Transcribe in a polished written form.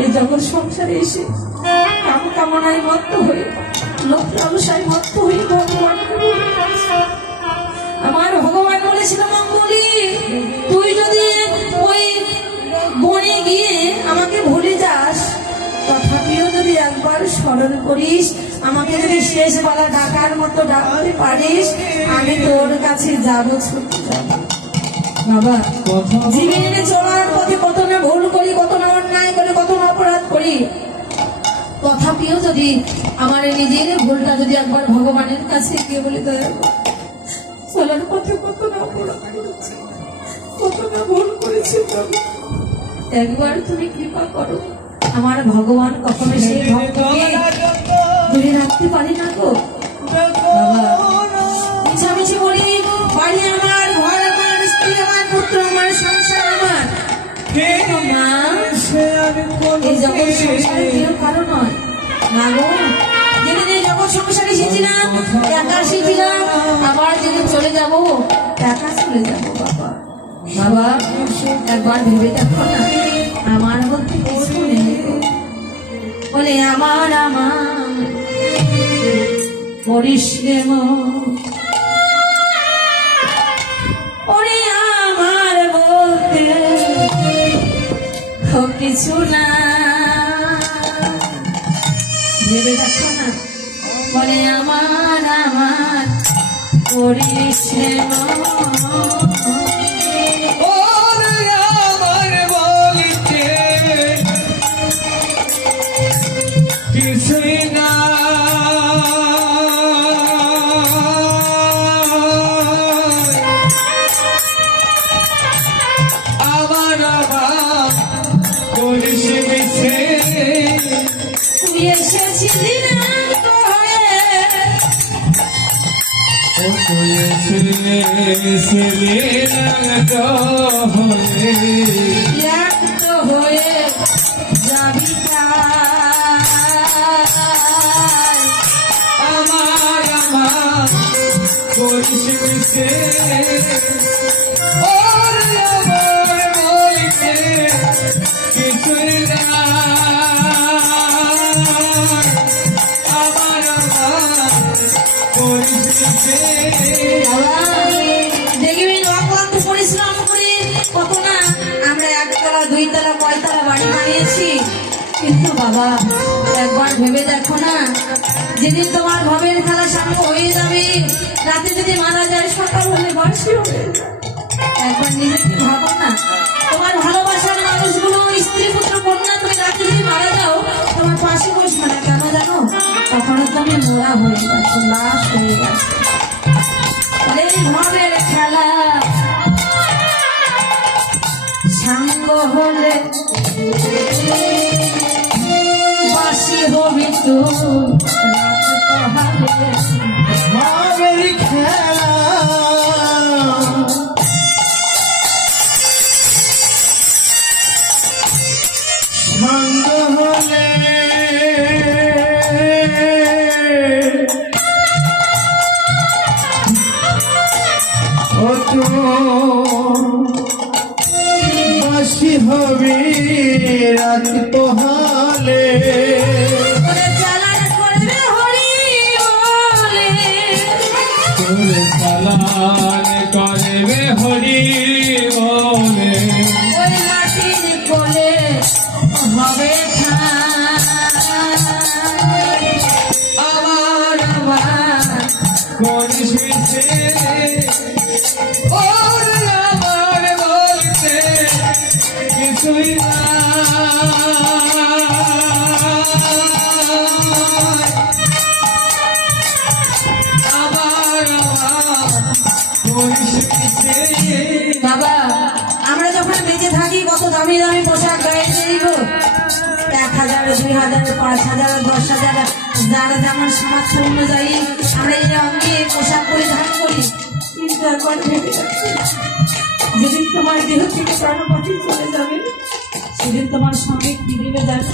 এই জগৎ সংসারে এসে কাম কামনায় মত্ত হয়ে লোক লালসায় মত্ত হয়ে ভগবান আমার ভগবান বলেছিল মঙ্গলি তুই যদি ওই বনে গিয়ে আমাকে ভুলে যাস তথাপিও যদি একবার স্মরণ করিস আমাকে যদি শেষ বেলা ডাকার মতো ডাকতে পারিস আমি তোর কাছে যাবো ছুটে যাবো। বাবা জীবনে চলার পথে কত না ভুল করি কত না অন্যায় করি কত না অপরাধ করি তথাপিও যদি আমার নিজের ভুলটা যদি একবার ভগবানের কাছে গিয়ে বলি দয়া চলার পথে কত না অপরাধ করেছি কত না ভুল করেছি একবার তুমি কৃপা করো আমার ভগবান কখনো সেই ভক্তকে দূরে রাখতে পারি না গো বাবা মিছামিছি বলি বাড়ি আমার ঘর আমার স্ত্রী আমার পুত্র আমার সংসার আমার মা এই জগৎ সংসারে কেউ কারো নয় না গো যেদিন এই জগৎ সংসারে এসেছিলাম একা এসেছিলাম আবার যেদিন চলে যাবো একা চলে যাবো বাবা বাবা একবার ভেবে দেখো না আমার মধ্যে কিছু নেই বলে আমার আমার করিস রে ওরে আমার বলতে কিছু না ভেবে দেখো না বলে আমার আমার করিস রে হয়ে যাবি আমার আমার করিস কিছুই না আমার আমার করিস দেখবেন অক্লান্ত পরিশ্রম করে কত না আমরা একতলা দুইতলা কয়তলা বাড়ি বানিয়েছি কিন্তু বাবা একবার ভেবে দেখো না যেদিন তোমার ভবের খেলা সাঙ্গ হয়ে যাবে রাতে যদি মারা যায় সকাল হলে বাসি হবে একবার নিজেকে ভাবো না তোমার ভালোবাসার মানুষগুলো স্ত্রী পুত্র কন্যা তুমি রাতে যদি মারা যাও তোমার পাশে বসবে না কেন জানো তখনও তুমি মোড়া হয়ে গেছো লাশ হয়ে গেছো ভবের খেলা সাঙ্গ হলে বাসি হবি তো ভবের খেলা সাঙ্গ হলে বাসি হবে রাত পোহালে চালান করবে হরি বলে ওই মাটির কোলে হবে আমার আমার করিস কিছুই না বাবা আমরা যখন বেঁচে থাকি কত দামি দামি পোশাক গায়ে দিব 1000 2000 5000 10,000 যারা যেমন সামর্থ্য অনুযায়ী আমরা এই অঙ্গে পোশাক পরিধান করি কিন্তু একবার ভেবে যেদিন তোমার দেহ থেকে প্রাণপাতি চলে যাবে সেদিন তোমার সঙ্গে কি দিবে যাবে